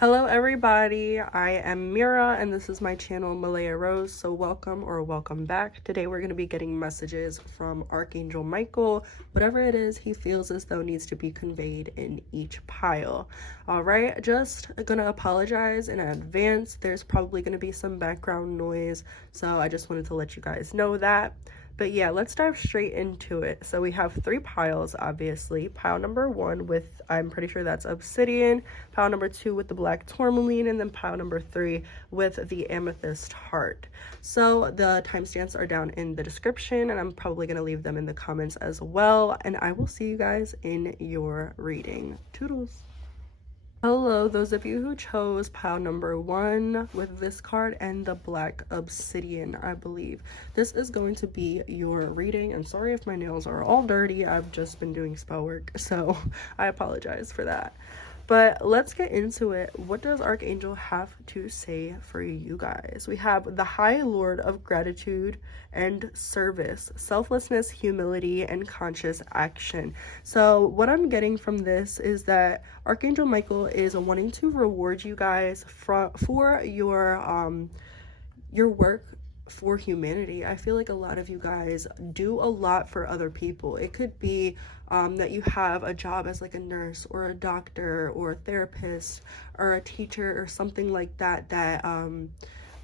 Hello everybody, I am Mira and this is my channel 𝔓𝔢𝔬𝔢𝔬𝔫, so welcome or welcome back. Today we're going to be getting messages from Archangel Michael, whatever it is he feels as though needs to be conveyed in each pile. Alright, just gonna apologize in advance. There's probably going to be some background noise, so I just wanted to let you guys know that. But yeah, let's dive straight into it. So we have 3 piles, obviously. Pile number 1 with, I'm pretty sure that's obsidian. Pile number 2 with the black tourmaline. And then pile number 3 with the amethyst heart. So the timestamps are down in the description, and I'm probably going to leave them in the comments as well. And I will see you guys in your reading. Toodles. Hello, those of you who chose pile number 1 with this card and the black obsidian, I believe. This is going to be your reading. I'm sorry if my nails are all dirty. I've just been doing spell work, so I apologize for that. But let's get into it. What does Archangel have to say for you guys? We have the High Lord of Gratitude and Service, Selflessness, Humility, and Conscious Action. So what I'm getting from this is that Archangel Michael is wanting to reward you guys for your work for humanity. I feel like a lot of you guys do a lot for other people. It could be that you have a job as like a nurse or a doctor or a therapist or a teacher or something like that that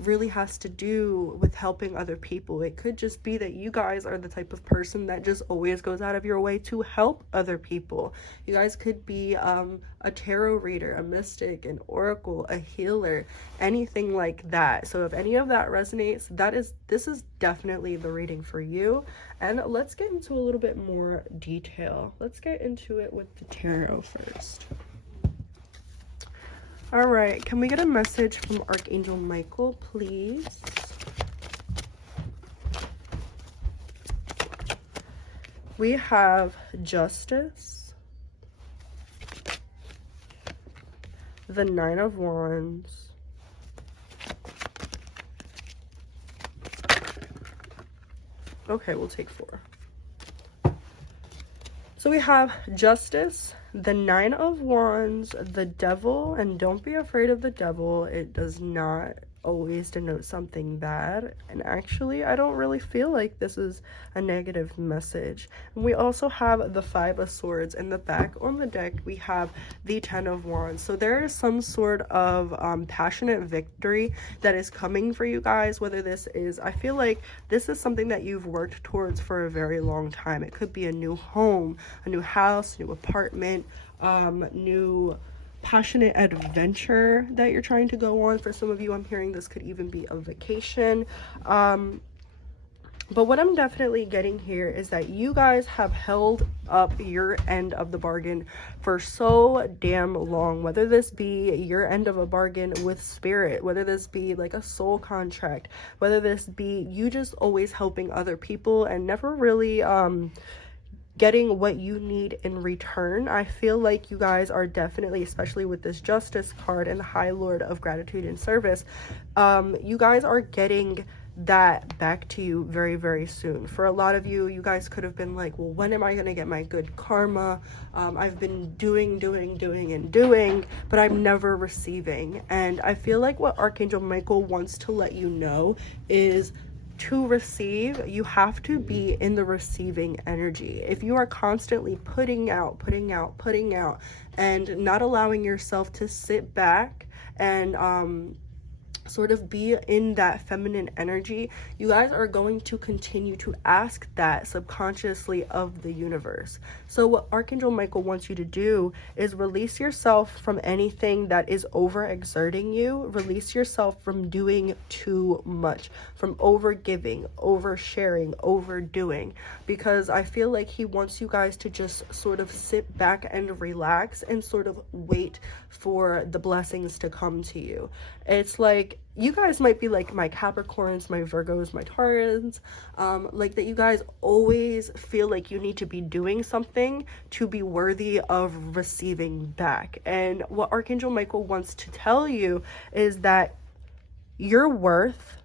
really has to do with helping other people. It could just be that you guys are the type of person that just always goes out of your way to help other people. You guys could be a tarot reader, a mystic, an oracle, a healer, anything like that. So if any of that resonates, this is definitely the reading for you. And let's get into a little bit more detail. Let's get into it with the tarot first. All right, can we get a message from Archangel Michael, please? We have Justice, the 9 of Wands, okay, we'll take 4. So we have Justice, the 9 of Wands, the Devil, and don't be afraid of the devil. It does not always denote something bad. And actually, I don't really feel like this is a negative message. And we also have the 5 of Swords. In the back on the deck, we have the 10 of Wands. So there is some sort of passionate victory that is coming for you guys. Whether this is, I feel like this is something that you've worked towards for a very long time. It could be a new home, a new house, new apartment, new passionate adventure that you're trying to go on. For some of you, I'm hearing this could even be a vacation. But what I'm definitely getting here is that you guys have held up your end of the bargain for so damn long, whether this be your end of a bargain with spirit, whether this be like a soul contract, whether this be you just always helping other people and never really getting what you need in return. I feel like you guys are definitely, especially with this Justice card and the High Lord of Gratitude and Service, you guys are getting that back to you very, very soon. For a lot of you, you guys could have been like, well, when am I going to get my good karma? I've been doing, but I'm never receiving. And I feel like what Archangel Michael wants to let you know is to receive, you have to be in the receiving energy. If you are constantly putting out, and not allowing yourself to sit back and sort of be in that feminine energy, you guys are going to continue to ask that subconsciously of the universe. So what Archangel Michael wants you to do is release yourself from anything that is overexerting you. Release yourself from doing too much, from overgiving, oversharing, overdoing, because I feel like he wants you guys to just sort of sit back and relax and sort of wait for the blessings to come to you. It's like you guys might be like my Capricorns, my Virgos, my Taurans, like that you guys always feel like you need to be doing something to be worthy of receiving back. And what Archangel Michael wants to tell you is that your worth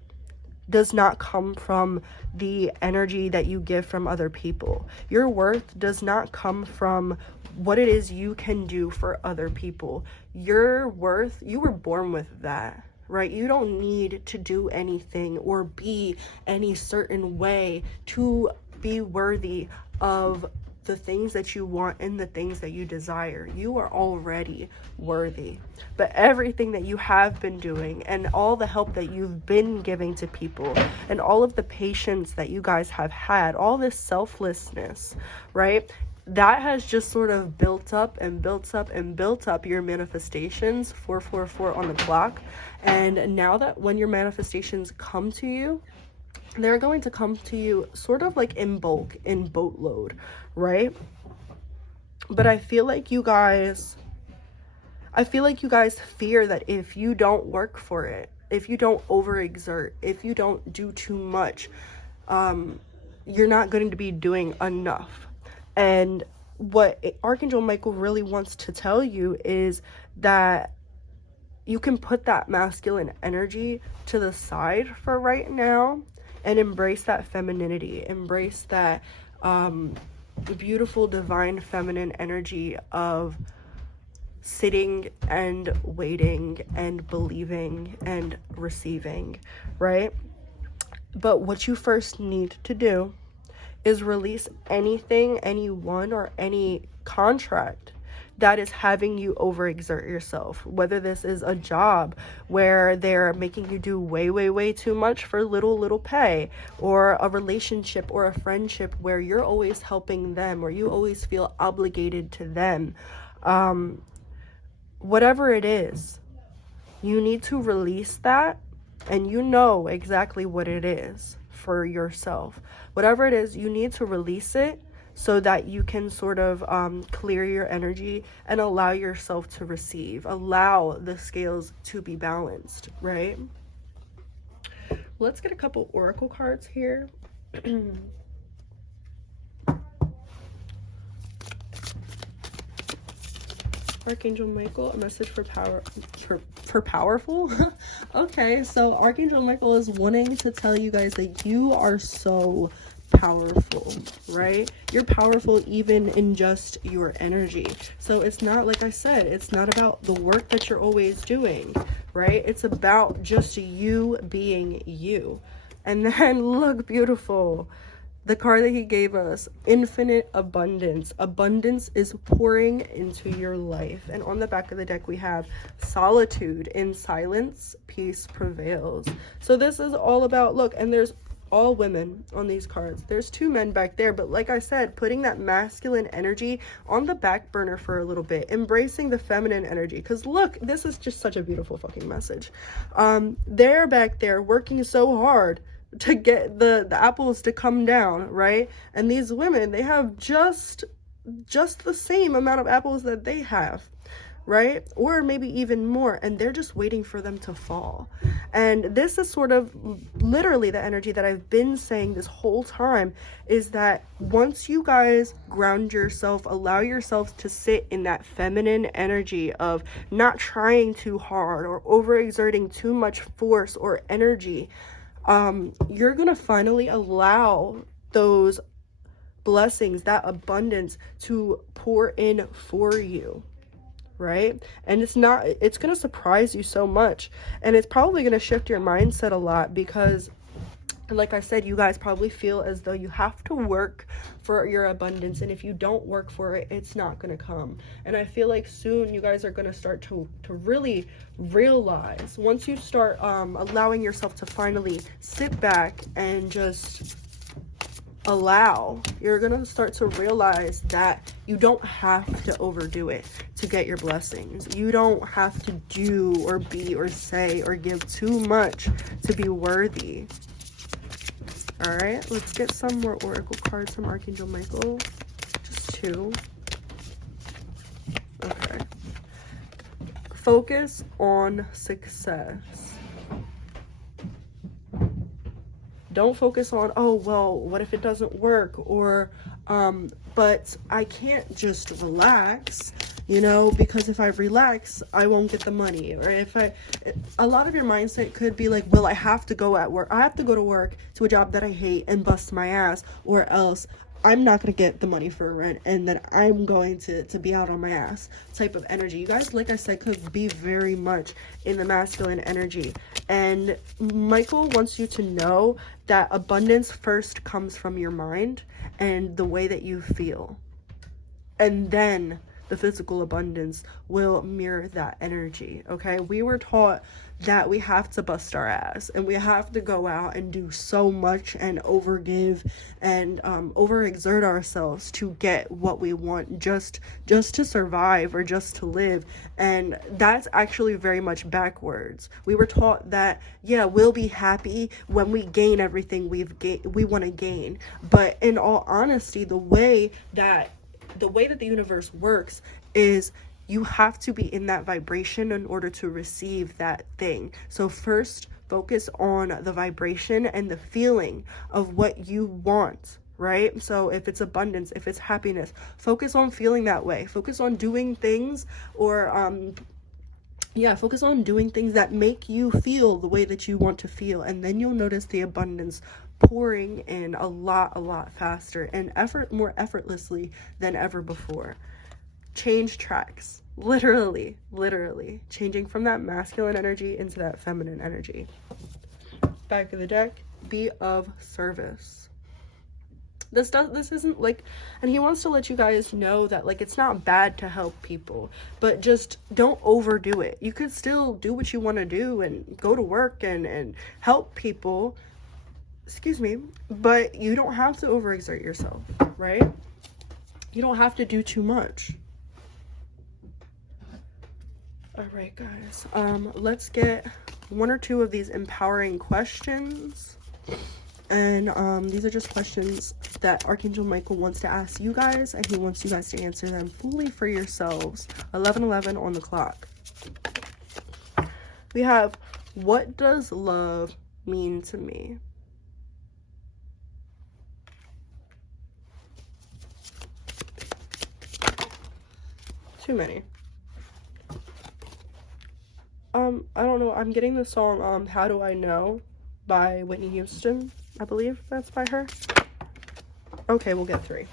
does not come from the energy that you give from other people. Your worth does not come from what it is you can do for other people. Your worth, you were born with that, right? You don't need to do anything or be any certain way to be worthy of the things that you want and the things that you desire. You are already worthy. But everything that you have been doing and all the help that you've been giving to people and all of the patience that you guys have had, all this selflessness, right? That has just sort of built up and built up and built up your manifestations, 444 on the clock. And now that when your manifestations come to you, they're going to come to you sort of like in bulk, in boatload, right? But I feel like you guys fear that if you don't work for it, if you don't overexert, if you don't do too much, you're not going to be doing enough. And what Archangel Michael really wants to tell you is that you can put that masculine energy to the side for right now and embrace that femininity, embrace that beautiful divine feminine energy of sitting and waiting and believing and receiving, right? But what you first need to do is release anything, anyone, or any contract that is having you overexert yourself. Whether this is a job where they're making you do way too much for little pay, or a relationship or a friendship where you're always helping them or you always feel obligated to them. Whatever it is, you need to release that, and you know exactly what it is for yourself. Whatever it is, you need to release it so that you can sort of clear your energy and allow yourself to receive, allow the scales to be balanced, right? Let's get a couple oracle cards here. Archangel Michael, a message for powerful. Okay, so Archangel Michael is wanting to tell you guys that you are so powerful, right? You're powerful even in just your energy. So it's not, like I said, it's not about the work that you're always doing, right? It's about just you being you. And then look, beautiful, the card that he gave us, infinite abundance. Abundance is pouring into your life. And on the back of the deck we have solitude. In silence, peace prevails. So this is all about, look, and there's all women on these cards. There's 2 men back there, but like I said, putting that masculine energy on the back burner for a little bit, embracing the feminine energy. Because look, this is just such a beautiful fucking message. They're back there working so hard to get the apples to come down, right? And these women, they have just the same amount of apples that they have, right? Or maybe even more, and they're just waiting for them to fall. And this is sort of literally the energy that I've been saying this whole time, is that once you guys ground yourself, allow yourselves to sit in that feminine energy of not trying too hard or overexerting too much force or energy, you're gonna finally allow those blessings, that abundance, to pour in for you, right? And it's gonna surprise you so much, and it's probably gonna shift your mindset a lot, because like I said, you guys probably feel as though you have to work for your abundance, and if you don't work for it, it's not gonna come. And I feel like soon you guys are gonna start to really realize, once you start allowing yourself to finally sit back and just allow, you're gonna start to realize that you don't have to overdo it to get your blessings. You don't have to do or be or say or give too much to be worthy. All right, let's get some more oracle cards from Archangel Michael. Just 2. Okay. Focus on success. Don't focus on, oh, well, what if it doesn't work? Or, but I can't just relax. you know, because if I relax, I won't get the money. Or if a lot of your mindset could be like, well, I have to go at work. I have to go to work to a job that I hate and bust my ass, or else I'm not going to get the money for rent, and then I'm going to be out on my ass type of energy. You guys, like I said, could be very much in the masculine energy. And Michael wants you to know that abundance first comes from your mind and the way that you feel. And then the physical abundance will mirror that energy, okay? We were taught that we have to bust our ass and we have to go out and do so much and overgive and overexert ourselves to get what we want, just to survive or just to live. And that's actually very much backwards. We were taught that, yeah, we'll be happy when we gain everything we want to gain. But in all honesty, the way that the universe works is you have to be in that vibration in order to receive that thing. So first, focus on the vibration and the feeling of what you want, right? So if it's abundance, if it's happiness, focus on feeling that way. Focus on doing things focus on doing things that make you feel the way that you want to feel. And then you'll notice the abundance pouring in a lot faster and more effortlessly than ever before. Change tracks, literally changing from that masculine energy into that feminine energy. Back of the deck, be of service. This isn't like, and he wants to let you guys know that, like, it's not bad to help people, but just don't overdo it. You could still do what you want to do and go to work and help people, but you don't have to overexert yourself, right? You don't have to do too much. All right, guys, let's get one or two of these empowering questions. And these are just questions that Archangel Michael wants to ask you guys, and he wants you guys to answer them fully for yourselves. 11:11 on the clock. We have, what does love mean to me? Too many. I don't know. I'm getting the song How Do I Know by Whitney Houston. I believe that's by her. Okay, we'll get 3.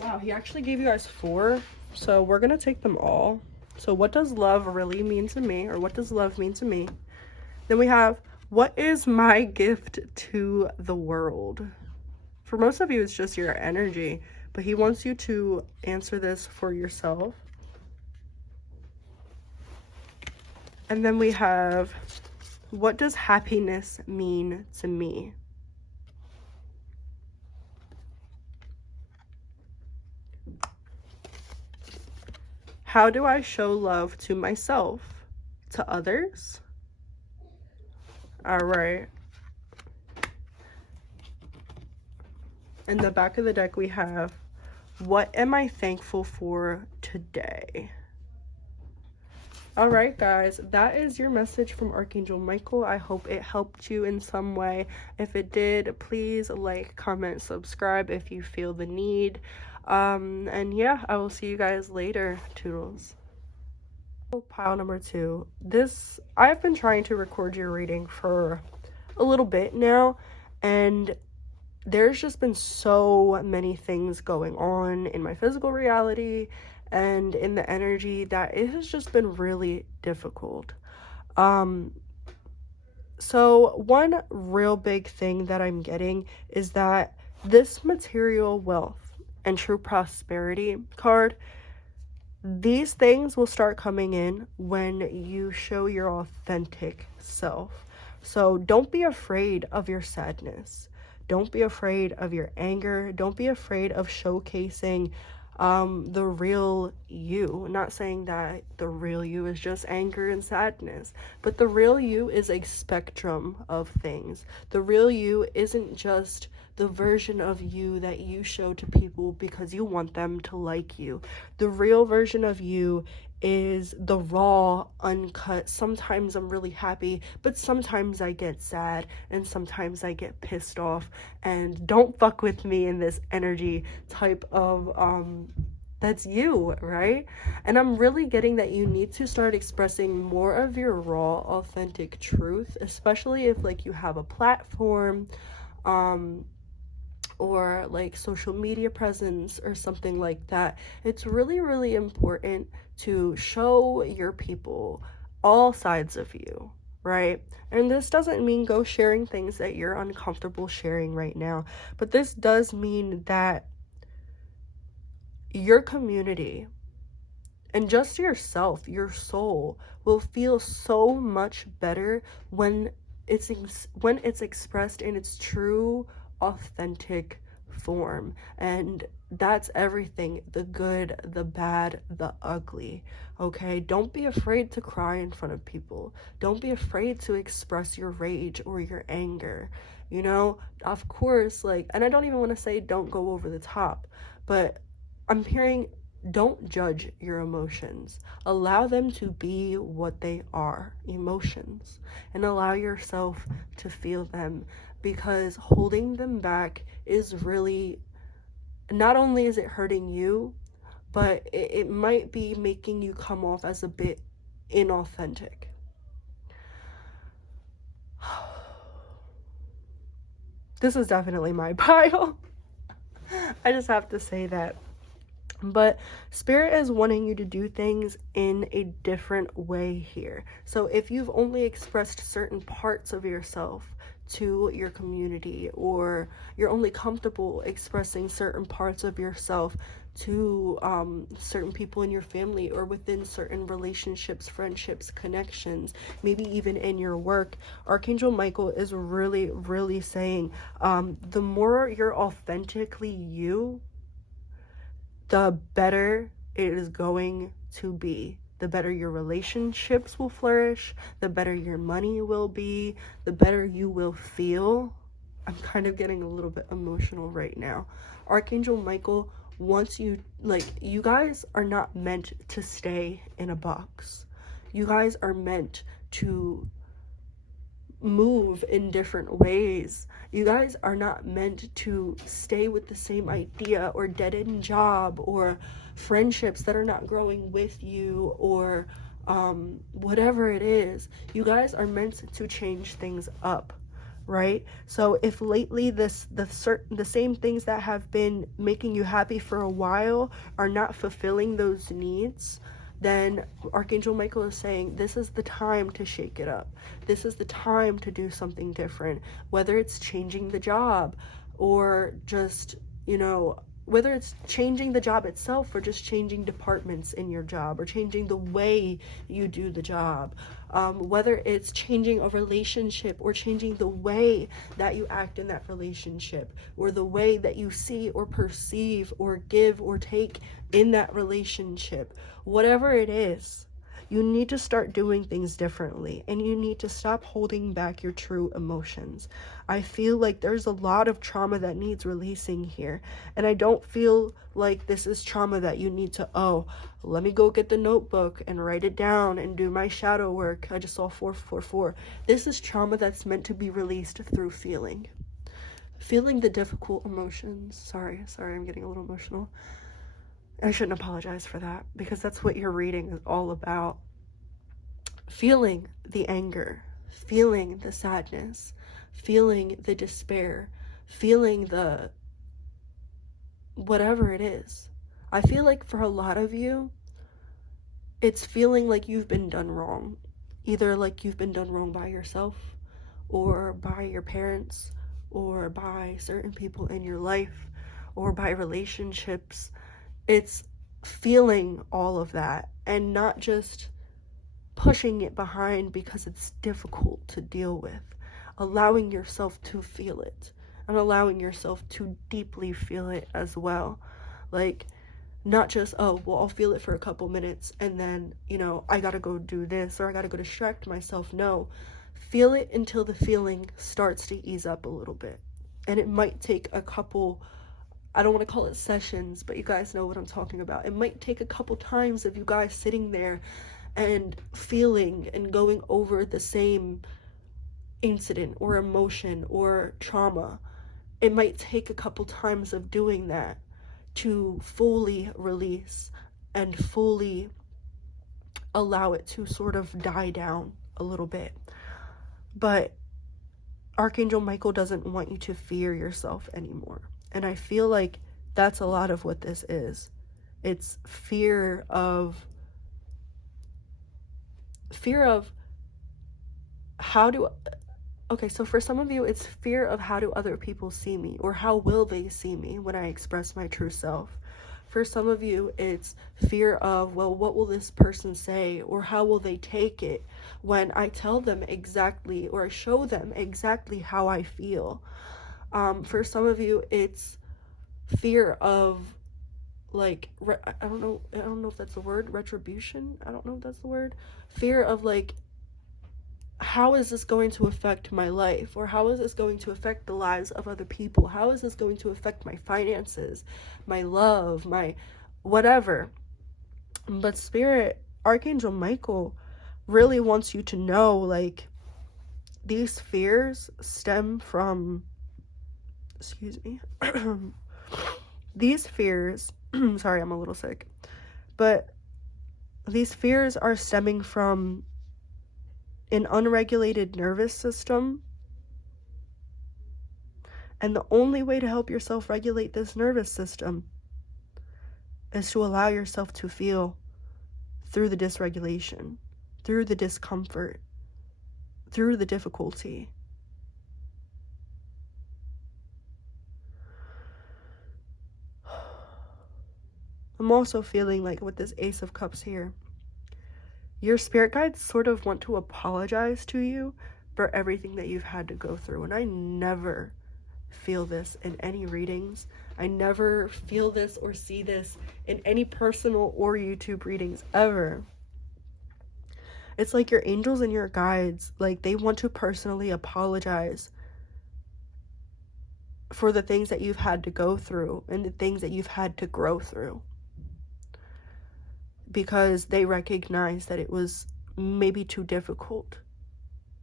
Wow, he actually gave you guys 4. So we're gonna take them all. So what does love really mean to me? Or what does love mean to me? Then we have, what is my gift to the world? For most of you, it's just your energy. But he wants you to answer this for yourself. And then we have, what does happiness mean to me? How do I show love to myself, to others? All right. In the back of the deck, we have, what am I thankful for today? All right, guys, that is your message from Archangel Michael. I hope it helped you in some way. If it did, please like, comment, subscribe if you feel the need. And yeah, I will see you guys later. Toodles. Pile number 2. I've been trying to record your reading for a little bit now, and there's just been so many things going on in my physical reality and in the energy that it has just been really difficult. So one real big thing that I'm getting is that this material wealth and true prosperity card, these things will start coming in when you show your authentic self. So don't be afraid of your sadness. Don't be afraid of your anger. Don't be afraid of showcasing the real you. I'm not saying that the real you is just anger and sadness, but the real you is a spectrum of things. The real you isn't just the version of you that you show to people because you want them to like you. The real version of you is the raw, uncut. Sometimes I'm really happy, but sometimes I get sad, and sometimes I get pissed off, and don't fuck with me in this energy type of, that's you, right? And I'm really getting that you need to start expressing more of your raw, authentic truth, especially if like you have a platform, or like social media presence or something like that. It's really, really important to show your people all sides of you, right? And this doesn't mean go sharing things that you're uncomfortable sharing right now, but this does mean that your community and just yourself, your soul, will feel so much better when it's expressed in its true, authentic form. And that's everything: the good, the bad, the ugly. Okay, don't be afraid to cry in front of people. Don't be afraid to express your rage or your anger. You know, of course, like, and I don't even want to say don't go over the top, but I'm hearing, don't judge your emotions. Allow them to be what they are, emotions, and allow yourself to feel them, because holding them back is really, not only is it hurting you, but it might be making you come off as a bit inauthentic. This is definitely my pile. I just have to say that. But Spirit is wanting you to do things in a different way here. So if you've only expressed certain parts of yourself to your community, or you're only comfortable expressing certain parts of yourself to certain people in your family, or within certain relationships, friendships, connections, maybe even in your work, Archangel Michael is really, really saying, the more you're authentically you, the better it is going to be. The better your relationships will flourish, the better your money will be, the better you will feel. I'm kind of getting a little bit emotional right now. Archangel Michael wants you, like, you guys are not meant to stay in a box. You guys are meant to move in different ways. You guys are not meant to stay with the same idea or dead-end job or friendships that are not growing with you, or whatever it is. You guys are meant to change things up, right? So if lately the same things that have been making you happy for a while are not fulfilling those needs, then Archangel Michael is saying this is the time to shake it up. This is the time to do something different, whether it's changing the job, or just, you know, whether it's changing the job itself, or just changing departments in your job, or changing the way you do the job, whether it's changing a relationship, or changing the way that you act in that relationship, or the way that you see or perceive or give or take in that relationship. Whatever it is, you need to start doing things differently, and you need to stop holding back your true emotions. I feel like there's a lot of trauma that needs releasing here, and I don't feel like this is trauma that you need to, oh, let me go get the notebook and write it down and do my shadow work. I just saw 444. This is trauma that's meant to be released through feeling the difficult emotions. Sorry, I'm getting a little emotional. I shouldn't apologize for that, because that's what your reading is all about. Feeling the anger, feeling the sadness, feeling the despair, feeling the whatever it is. I feel like for a lot of you, it's feeling like you've been done wrong. Either like you've been done wrong by yourself, or by your parents, or by certain people in your life, or by relationships. It's feeling all of that, and not just pushing it behind because it's difficult to deal with. Allowing yourself to feel it, and allowing yourself to deeply feel it as well. Like, not just, oh, well, I'll feel it for a couple minutes and then, you know, I gotta go do this, or I gotta go distract myself. No, feel it until the feeling starts to ease up a little bit. And it might take a couple I don't want to call it sessions, but you guys know what I'm talking about. It might take a couple times of you guys sitting there and feeling and going over the same incident or emotion or trauma. It might take a couple times of doing that to fully release and fully allow it to sort of die down a little bit. But Archangel Michael doesn't want you to fear yourself anymore. And I feel like that's a lot of what this is. It's fear of how do, okay, so for some of you, it's fear of how do other people see me, or how will they see me when I express my true self. For some of you, it's fear of, well, what will this person say, or how will they take it when I tell them exactly, or I show them exactly how I feel. For some of you, it's fear of, like, I don't know if that's the word, retribution. I don't know if that's the word. Fear of, like, how is this going to affect my life, or how is this going to affect the lives of other people? How is this going to affect my finances, my love, my whatever? But Spirit, Archangel Michael really wants you to know, like, these fears stem from, these fears, sorry, I'm a little sick, but these fears are stemming from an unregulated nervous system. And the only way to help yourself regulate this nervous system is to allow yourself to feel through the dysregulation, through the discomfort, through the difficulty. I'm also feeling like with this Ace of Cups here, your spirit guides sort of want to apologize to you for everything that you've had to go through. And I never feel this in any readings. I never feel this or see this in any personal or YouTube readings ever. It's like your angels and your guides, like, they want to personally apologize for the things that you've had to go through and the things that you've had to grow through. Because they recognize that it was maybe too difficult.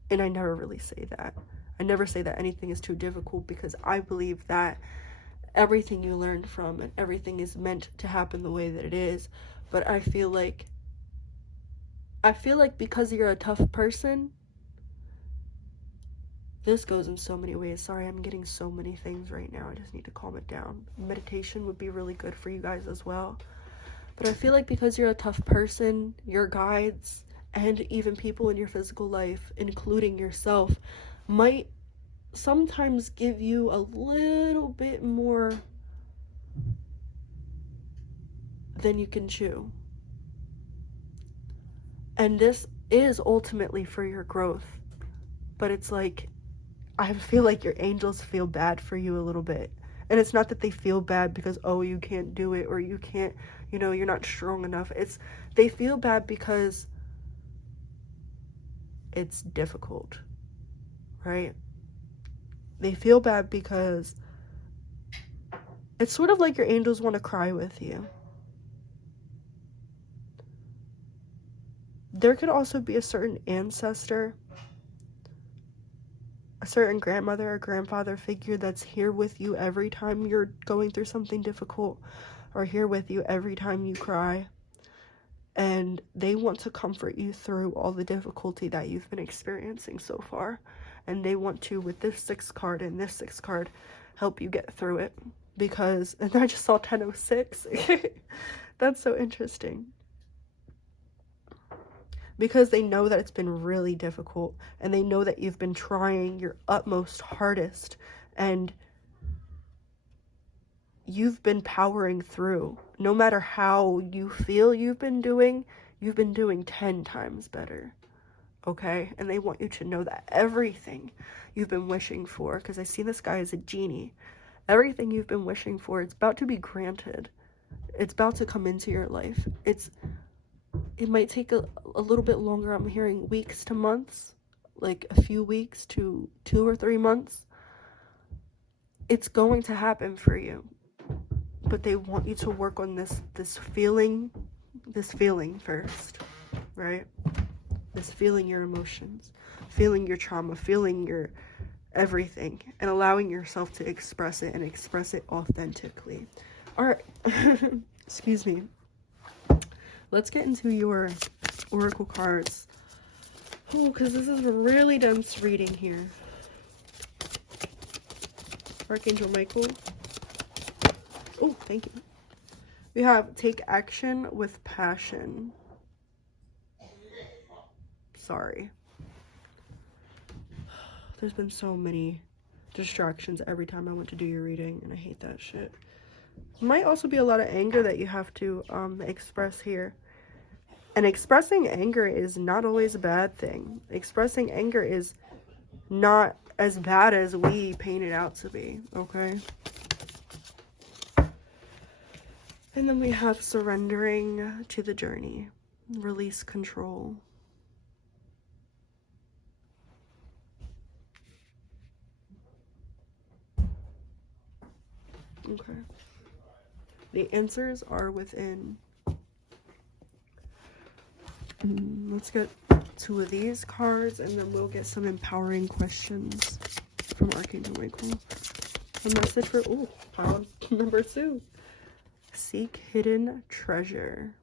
And I never really say that. I never say that anything is too difficult, because I believe that everything you learn from and everything is meant to happen the way that it is. But I feel like because you're a tough person, this goes in so many ways. Sorry, I'm getting so many things right now. I just need to calm it down. Meditation would be really good for you guys as well. But I feel like because you're a tough person, your guides, and even people in your physical life, including yourself, might sometimes give you a little bit more than you can chew. And this is ultimately for your growth. But it's like, I feel like your angels feel bad for you a little bit. And it's not that they feel bad because, oh, you can't do it, or you can't, you're not strong enough. They feel bad because it's difficult, right? They feel bad because it's sort of like your angels want to cry with you. There could also be a certain ancestor, a certain grandmother or grandfather figure that's here with you every time you're going through something difficult, or here with you every time you cry. And they want to comfort you through all the difficulty that you've been experiencing so far. And they want to, with this 6th card and this 6th card, help you get through it. Because, and I just saw 1006. That's so interesting. Because they know that it's been really difficult, and they know that you've been trying your utmost hardest, and you've been powering through. No matter how you feel you've been doing 10 times better, okay? And they want you to know that everything you've been wishing for, because I see this guy as a genie, everything you've been wishing for, it's about to be granted. It's about to come into your life. It might take a little bit longer. I'm hearing weeks to months, like a few weeks to 2 or 3 months. It's going to happen for you. but they want you to work on this feeling first, right? This feeling your emotions, feeling your trauma, feeling your everything, and allowing yourself to express it and express it authentically. All right. Excuse me. Let's get into your oracle cards. Oh, because this is a really dense reading here. Archangel Michael. Oh, thank you. We have take action with passion. Sorry. There's been so many distractions every time I went to do your reading, and I hate that shit. Might also be a lot of anger that you have to express here. And expressing anger is not always a bad thing. Expressing anger is not as bad as we paint it out to be, okay? And then we have surrendering to the journey. Release control. Okay. The answers are within. Let's get 2 of these cards, and then we'll get some empowering questions from Archangel Michael. A message for, pile number 2. Seek hidden treasure.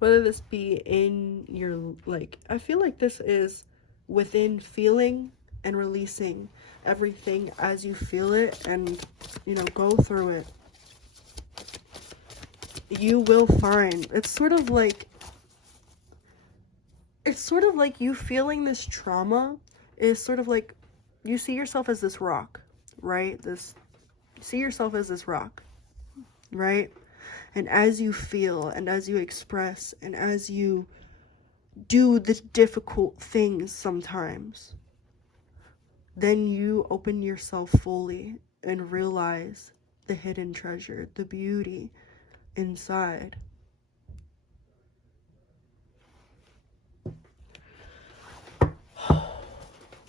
Whether this be in your, like, I feel like this is within feeling and releasing everything as you feel it, and, you know, go through it. You will find, it's sort of like you feeling this trauma is sort of like, you see yourself as this rock, right? You see yourself as this rock, right? And as you feel, and as you express, and as you do the difficult things sometimes, then you open yourself fully and realize the hidden treasure, the beauty inside.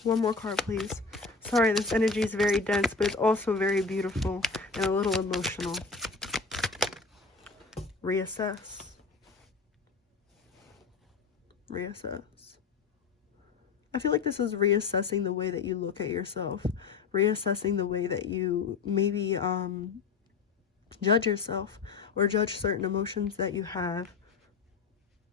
One more card, please. Sorry, this energy is very dense, but it's also very beautiful and a little emotional. Reassess. Reassess. I feel like this is reassessing the way that you look at yourself. Reassessing the way that you maybe judge yourself, or judge certain emotions that you have,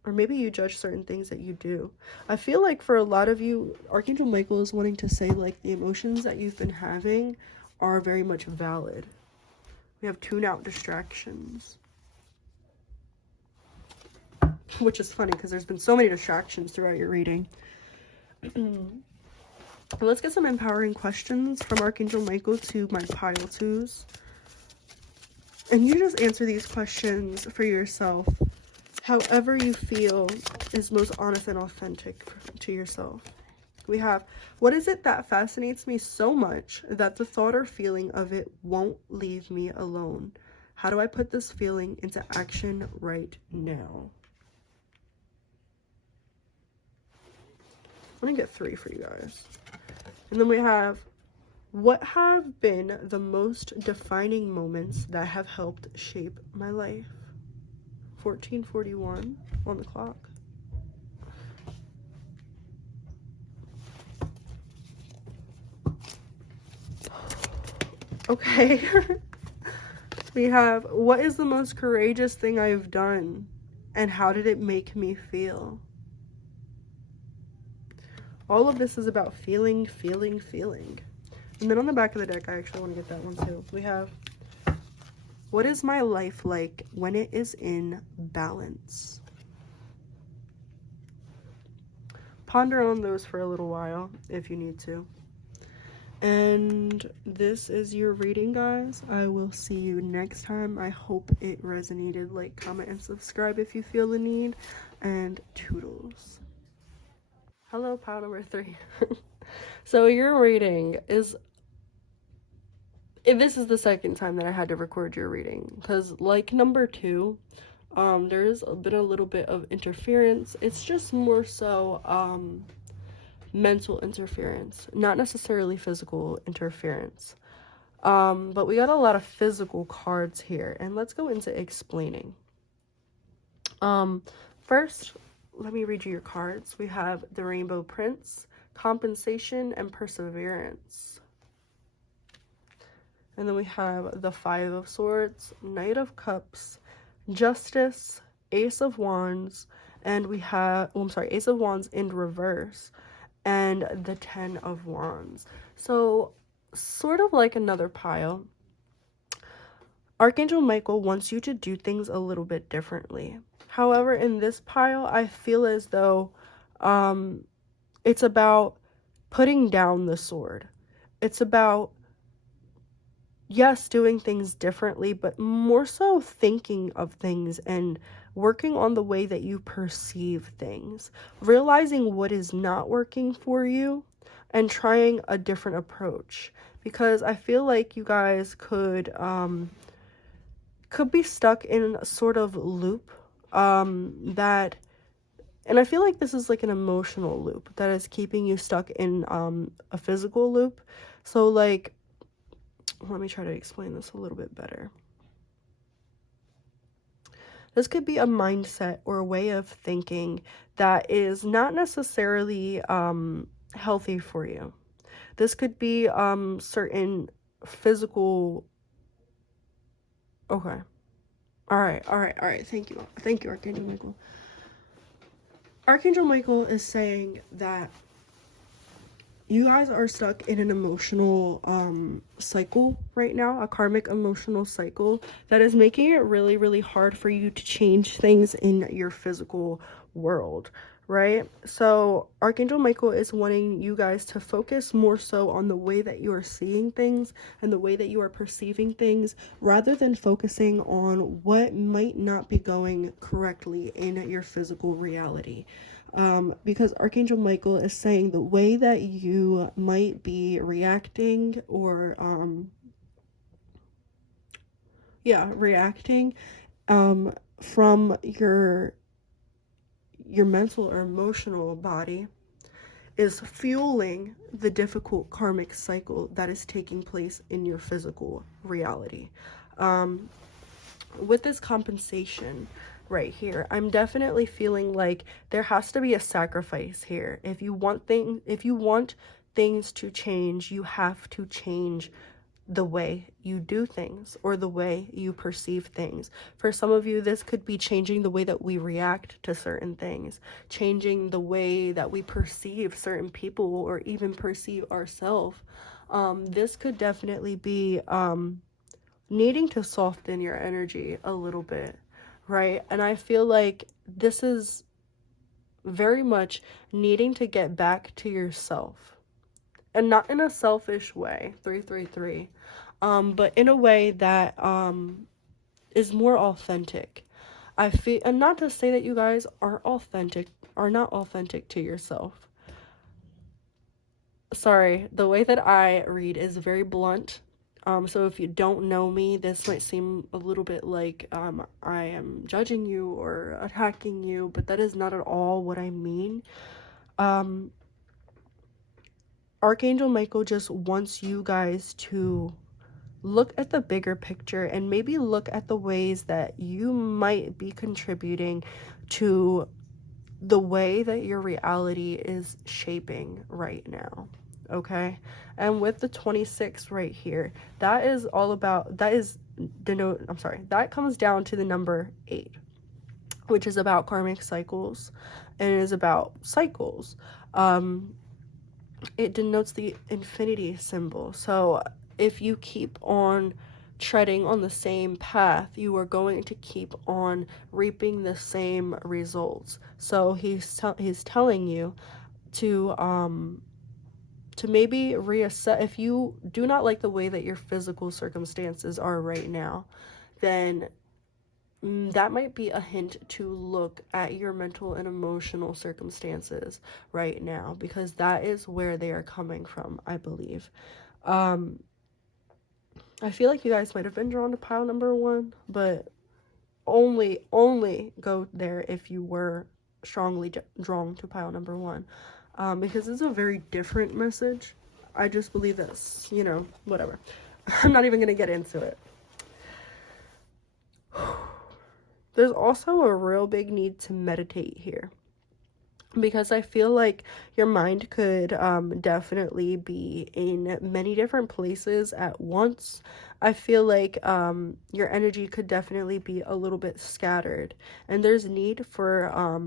or maybe you judge certain things that you do. I feel like for a lot of you, Archangel Michael is wanting to say, like, the emotions that you've been having are very much valid. We have tune out distractions, which is funny because there's been so many distractions throughout your reading. Let's get some empowering questions from Archangel Michael to my pile 2s. And you just answer these questions for yourself, however you feel is most honest and authentic to yourself. We have, what is it that fascinates me so much that the thought or feeling of it won't leave me alone? How do I put this feeling into action right now? Let me get 3 for you guys. And then we have, what have been the most defining moments that have helped shape my life? 14:41 on the clock. Okay. We have, what is the most courageous thing I've done, and how did it make me feel? All of this is about feeling. And then on the back of the deck, I actually want to get that one too. We have, what is my life like when it is in balance? Ponder on those for a little while if you need to. And this is your reading, guys. I will see you next time. I hope it resonated. Like, comment, and subscribe if you feel the need. And toodles. Hello, pile number 3. So your reading is, this is the second time that I had to record your reading, because like number 2, there's been a little bit of interference. It's just more so mental interference, not necessarily physical interference. But we got a lot of physical cards here, and let's go into explaining. First, let me read you your cards. We have the Rainbow Prince, Compensation, and Perseverance. And then we have the Five of Swords, Knight of Cups, Justice, Ace of Wands, and we have, Ace of Wands in reverse, and the Ten of Wands. So, sort of like another pile, Archangel Michael wants you to do things a little bit differently. However, in this pile, I feel as though it's about putting down the sword. It's about, yes, doing things differently, but more so thinking of things and working on the way that you perceive things, realizing what is not working for you and trying a different approach. Because I feel like you guys could be stuck in a sort of loop and I feel like this is like an emotional loop that is keeping you stuck in a physical loop. So like, let me try to explain this a little bit better. This could be a mindset or a way of thinking that is not necessarily healthy for you. This could be certain physical. Okay. All right. Thank you, Archangel Michael. Archangel Michael is saying that you guys are stuck in an emotional cycle right now, a karmic emotional cycle that is making it really, really hard for you to change things in your physical world, right? So Archangel Michael is wanting you guys to focus more so on the way that you are seeing things and the way that you are perceiving things, rather than focusing on what might not be going correctly in your physical reality. Because Archangel Michael is saying the way that you might be reacting or reacting from your mental or emotional body is fueling the difficult karmic cycle that is taking place in your physical reality. With this compensation right here, I'm definitely feeling like there has to be a sacrifice here. If you want things to change, you have to change the way you do things or the way you perceive things. For some of you, this could be changing the way that we react to certain things, changing the way that we perceive certain people or even perceive ourselves. This could definitely be needing to soften your energy a little bit, right? And I feel like this is very much needing to get back to yourself, and not in a selfish way, 333, but in a way that is more authentic. I feel, and not to say that you guys are not authentic to yourself. Sorry, the way that I read is very blunt. So if you don't know me, this might seem a little bit like I am judging you or attacking you, but that is not at all what I mean. Archangel Michael just wants you guys to look at the bigger picture and maybe look at the ways that you might be contributing to the way that your reality is shaping right now. Okay, and with the 26 right here, that comes down to the number 8, which is about karmic cycles and it is about cycles. It denotes the infinity symbol. So if you keep on treading on the same path, you are going to keep on reaping the same results. So he's telling you to maybe reassess. If you do not like the way that your physical circumstances are right now, then that might be a hint to look at your mental and emotional circumstances right now, because that is where they are coming from, I believe. I feel like you guys might have been drawn to pile number 1, but only go there if you were strongly drawn to pile number 1, because it's a very different message. I just believe that's, whatever. I'm not even going to get into it. There's also a real big need to meditate here, because I feel like your mind could definitely be in many different places at once. I feel like your energy could definitely be a little bit scattered, and there's need for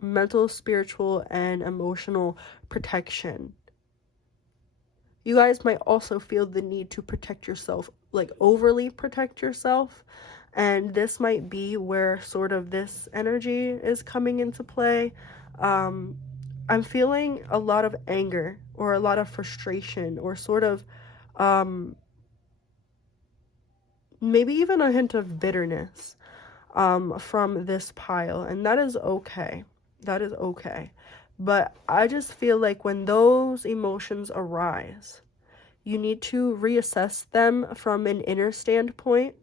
mental, spiritual, and emotional protection. You guys might also feel the need to protect yourself, like overly protect yourself. And this might be where sort of this energy is coming into play. I'm feeling a lot of anger or a lot of frustration or sort of maybe even a hint of bitterness from this pile. And that is okay. That is okay. But I just feel like when those emotions arise, you need to reassess them from an inner standpoint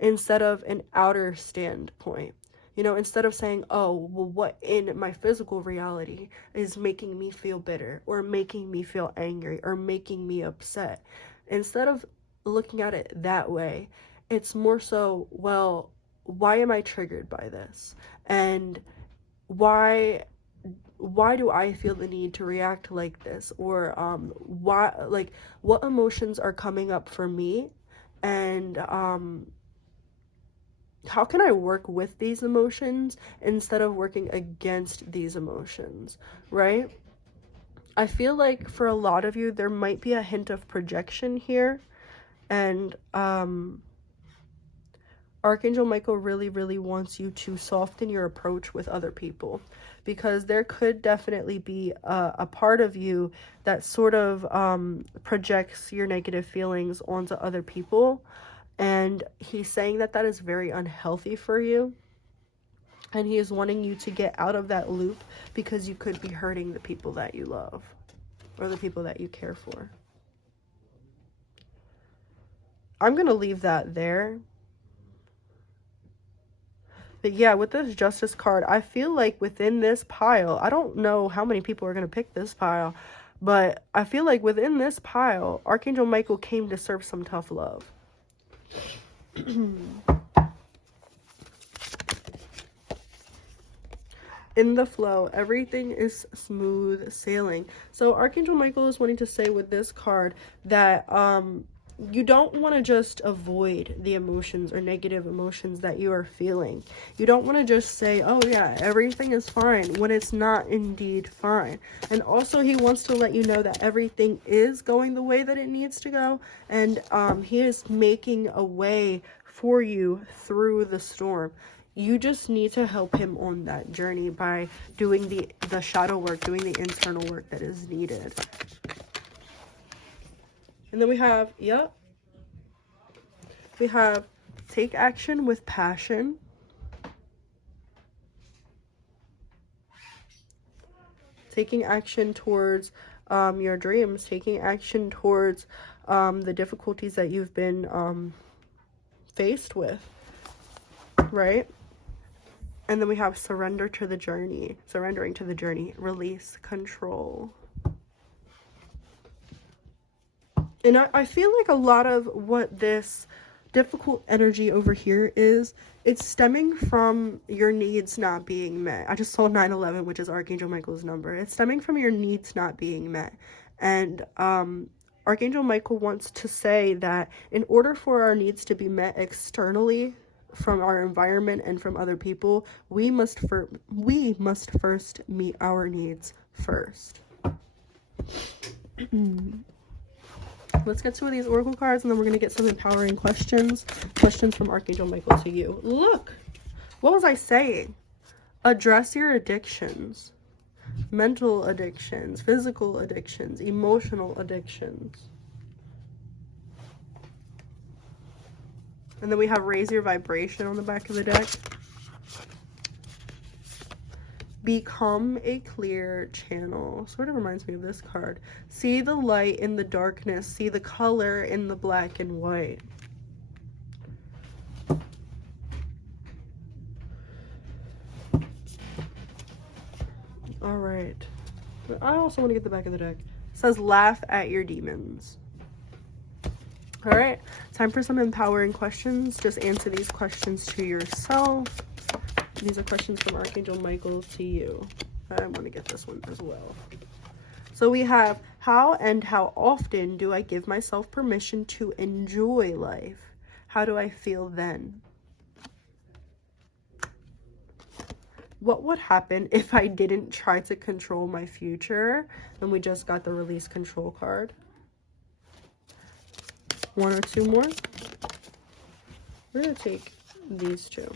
instead of an outer standpoint. You know, instead of saying, oh, well, what in my physical reality is making me feel bitter or making me feel angry or making me upset. Instead of looking at it that way, it's more so, well, why am I triggered by this? And why do I feel the need to react like this? Or why, like, what emotions are coming up for me? And how can I work with these emotions instead of working against these emotions, right? I feel like for a lot of you, there might be a hint of projection here. And Archangel Michael really, really wants you to soften your approach with other people, because there could definitely be a part of you that sort of projects your negative feelings onto other people. And he's saying that that is very unhealthy for you. And he is wanting you to get out of that loop, because you could be hurting the people that you love or the people that you care for. I'm going to leave that there. But yeah, with this Justice card, I feel like within this pile, I don't know how many people are going to pick this pile, but I feel like within this pile, Archangel Michael came to serve some tough love. In the flow, everything is smooth sailing. So Archangel Michael is wanting to say with this card that you don't want to just avoid the emotions or negative emotions that you are feeling. You don't want to just say, oh yeah, everything is fine, when it's not indeed fine. And also he wants to let you know that everything is going the way that it needs to go. And he is making a way for you through the storm. You just need to help him on that journey by doing the shadow work, doing the internal work that is needed. And then we have, we have take action with passion. Taking action towards your dreams, taking action towards the difficulties that you've been faced with, right? And then we have surrender to the journey, surrendering to the journey, release, control. And I feel like a lot of what this difficult energy over here is, it's stemming from your needs not being met. I just saw 911, which is Archangel Michael's number. It's stemming from your needs not being met. And Archangel Michael wants to say that in order for our needs to be met externally from our environment and from other people, we must first meet our needs first. Let's get some of these oracle cards, and then we're going to get some empowering questions from Archangel Michael to you. Look, what was I saying? Address your addictions, mental addictions, physical addictions, emotional addictions. And then we have raise your vibration on the back of the deck. Become a clear channel. Sort of reminds me of this card. See the light in the darkness. See the color in the black and white. All right. But I also want to get the back of the deck. It says laugh at your demons. All right, time for some empowering questions. Just answer these questions to yourself. These are questions from Archangel Michael to you. I want to get this one as well. So we have, how and how often do I give myself permission to enjoy life? How do I feel then? What would happen if I didn't try to control my future? And we just got the release control card. One or two more. We're going to take these two.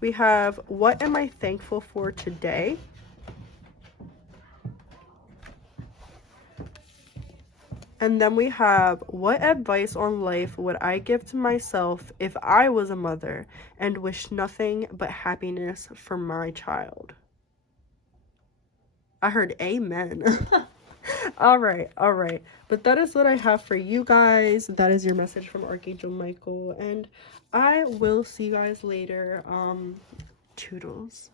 We have, what am I thankful for today? And then we have, what advice on life would I give to myself if I was a mother and wished nothing but happiness for my child? I heard amen. All right. But that is what I have for you guys. That is your message from Archangel Michael. And I will see you guys later. Toodles.